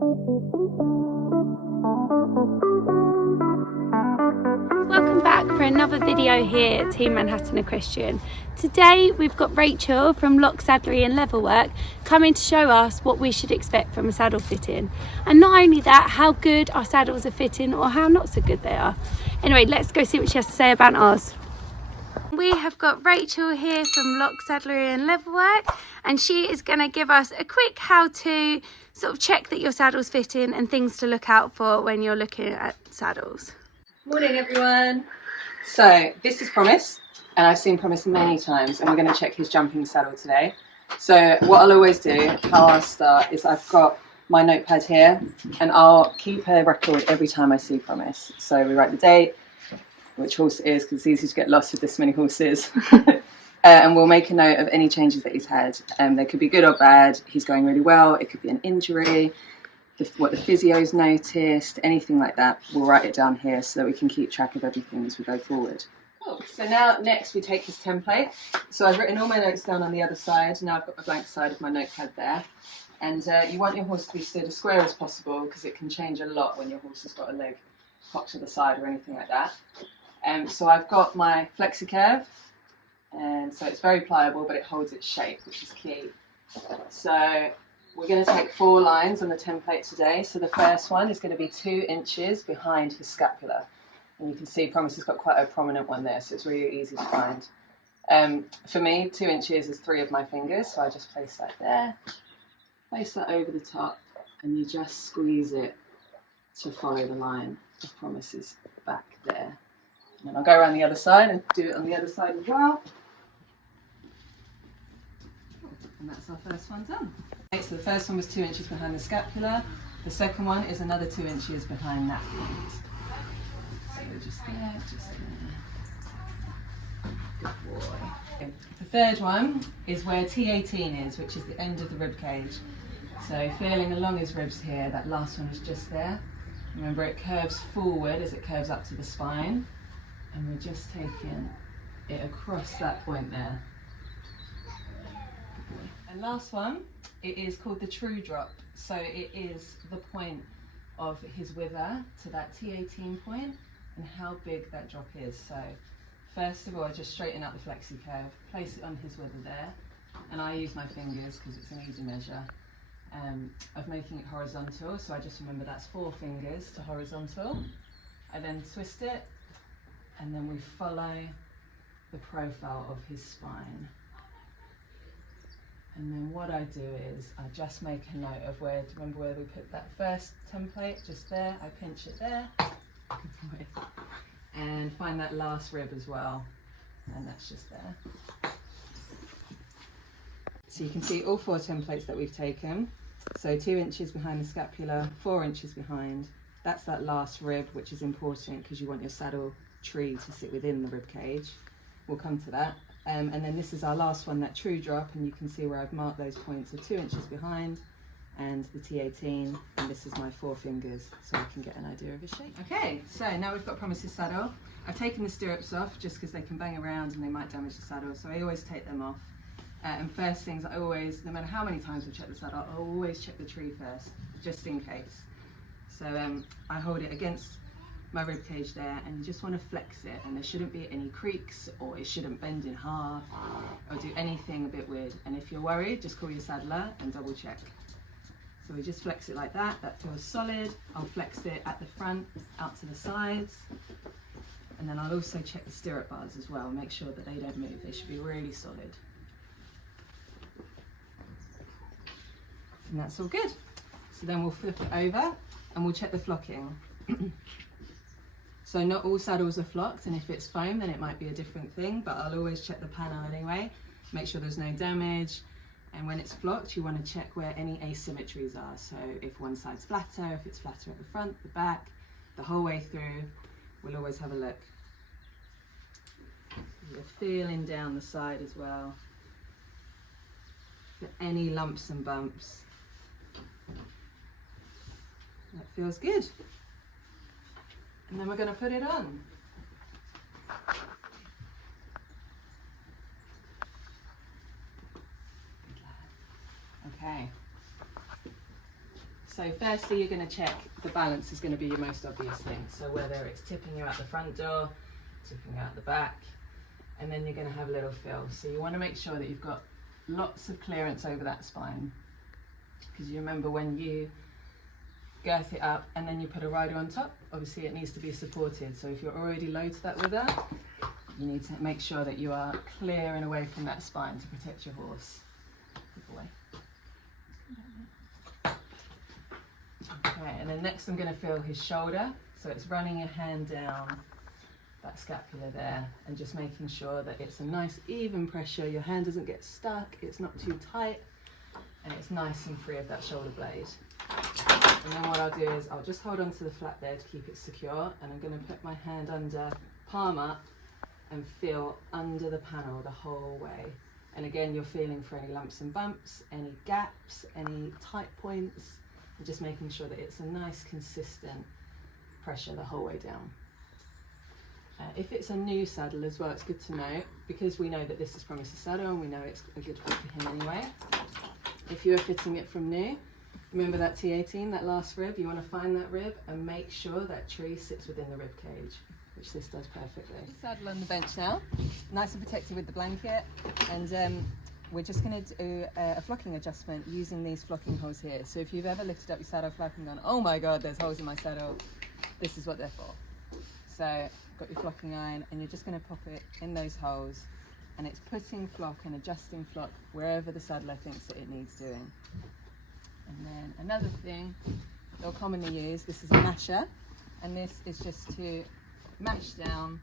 Welcome back for another video here at Team Manhattan Christian. Today we've got Rachel from Lok Saddlery and Leatherwork coming to show us what we should expect from a saddle fitting. And not only that, how good our saddles are fitting or how not so good they are. Anyway, let's go see what she has to say about ours. We have got Rachel here from Lok Saddlery and Leatherwork, and she is going to give us a quick how to sort of check that your saddle's fitting and things to look out for when you're looking at saddles. Morning everyone. So this is Promise, and I've seen Promise many times, and we're going to check his jumping saddle today. So what I'll always do, how I'll start, is I've got my notepad here and I'll keep a record every time I see Promise. So we write the date, which horse it is, because it's easy to get lost with this many horses. And we'll make a note of any changes that he's had. They could be good or bad. He's going really well. It could be an injury, what the physio's noticed, anything like that. We'll write it down here so that we can keep track of everything as we go forward. Cool. So now next we take his template. So I've written all my notes down on the other side. Now I've got the blank side of my notepad there. And you want your horse to be stood as square as possible, because it can change a lot when your horse has got a leg cocked to the side or anything like that. So I've got my flexi curve, and so it's very pliable, but it holds its shape, which is key. So we're going to take 4 lines on the template today. So the first one is going to be 2 inches behind his scapula, and you can see Promise has got quite a prominent one there, so it's really easy to find. For me, 2 inches is 3 of my fingers, so I just place that there, place that over the top, and you just squeeze it to follow the line of Promise's back there. And I'll go around the other side and do it on the other side as well. And that's our first one done. Okay, so the first one was 2 inches behind the scapula. The second one is another 2 inches behind that point. So just there, just there. Good boy. Okay. The third one is where T18 is, which is the end of the rib cage. So feeling along his ribs here, that last one is just there. Remember, it curves forward as it curves up to the spine. And we're just taking it across that point there. And last one, it is called the true drop. So it is the point of his wither to that T18 point and how big that drop is. So first of all, just straighten out the flexi curve, place it on his wither there. And I use my fingers because it's an easy measure of making it horizontal. So I just remember that's 4 fingers to horizontal. I then twist it, and then we follow the profile of his spine. And then what I do is I just make a note of where, remember where we put that first template, just there, I pinch it there, and find that last rib as well, and that's just there. So you can see all 4 templates that we've taken. So 2 inches behind the scapula, 4 inches behind. That's that last rib, which is important because you want your saddle tree to sit within the rib cage. We'll come to that. And then this is our last one, that true drop, and you can see where I've marked those points of 2 inches behind and the T18, and this is my 4 fingers, so you can get an idea of his shape. Okay, so now we've got Promise's saddle. I've taken the stirrups off just because they can bang around and they might damage the saddle, so I always take them off. And first things, I always, no matter how many times I check the saddle, I always check the tree first, just in case. So I hold it against my rib cage there, and you just want to flex it, and there shouldn't be any creaks, or it shouldn't bend in half or do anything a bit weird. And if you're worried, just call your saddler and double check. So we just flex it like that. That feels solid. I'll flex it at the front, out to the sides, and then I'll also check the stirrup bars as well, make sure that they don't move. They should be really solid. And that's all good. So then we'll flip it over and we'll check the flocking. So not all saddles are flocked, and if it's foam then it might be a different thing, but I'll always check the panel anyway, make sure there's no damage. And when it's flocked, you want to check where any asymmetries are. So if one side's flatter, if it's flatter at the front, the back, the whole way through, we'll always have a look. You're feeling down the side as well for any lumps and bumps. That feels good. And then we're going to put it on. Okay. So firstly, you're going to check the balance is going to be your most obvious thing. So whether it's tipping you out the front door, tipping you out the back, and then you're going to have a little feel. So you want to make sure that you've got lots of clearance over that spine, because you remember when you girth it up and then you put a rider on top, obviously it needs to be supported. So if you're already low to that with that, you need to make sure that you are clear and away from that spine to protect your horse. Good boy. Okay, and then next I'm going to feel his shoulder. So it's running your hand down that scapula there and just making sure that it's a nice even pressure. Your hand doesn't get stuck, it's not too tight, and it's nice and free of that shoulder blade. And then what I'll do is I'll just hold on to the flat there to keep it secure, and I'm going to put my hand under, palm up, and feel under the panel the whole way. And again, you're feeling for any lumps and bumps, any gaps, any tight points, and just making sure that it's a nice consistent pressure the whole way down. If it's a new saddle as well, it's good to know, because we know that this is Promise's saddle and we know it's a good fit for him anyway. If you're fitting it from new, remember that T18, that last rib, you want to find that rib and make sure that tree sits within the rib cage, which this does perfectly. Saddle on the bench now, nice and protected with the blanket, and we're just going to do a flocking adjustment using these flocking holes here. So if you've ever lifted up your saddle flap and gone, oh my god, there's holes in my saddle, this is what they're for. So got your flocking iron, and you're just going to pop it in those holes, and it's putting flock and adjusting flock wherever the saddler thinks that it needs doing. And then another thing they'll commonly use, this is a masher, and this is just to mash down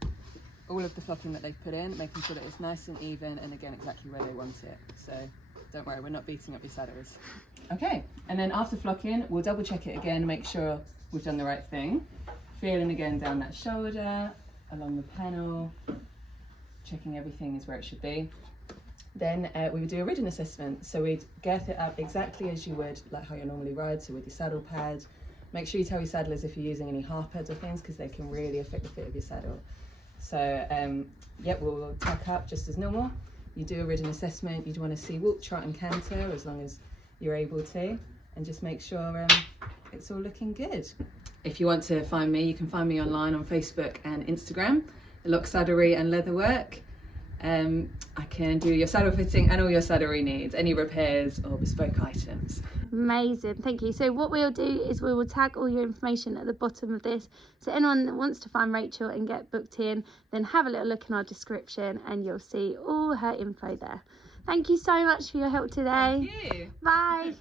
all of the flocking that they've put in, making sure that it's nice and even, and again exactly where they want it. So don't worry, we're not beating up your saddlers. Okay, and then after flocking, we'll double check it again, make sure we've done the right thing. Feeling again down that shoulder, along the panel, checking everything is where it should be. Then we would do a ridden assessment. So we'd girth it up exactly as you would, like how you normally ride, so with your saddle pad. Make sure you tell your saddlers if you're using any half pads or things, because they can really affect the fit of your saddle. So yeah, we'll tuck up just as normal. You do a ridden assessment, you'd want to see walk, trot and canter as long as you're able to, and just make sure it's all looking good. If you want to find me, you can find me online on Facebook and Instagram, Lok Saddlery and Leatherwork. I can do your saddle fitting and all your saddlery needs, any repairs or bespoke items. Amazing, thank you. So what we'll do is we will tag all your information at the bottom of this, so anyone that wants to find Rachel and get booked in, then have a little look in our description and you'll see all her info there. Thank you so much for your help today. Thank you. Bye.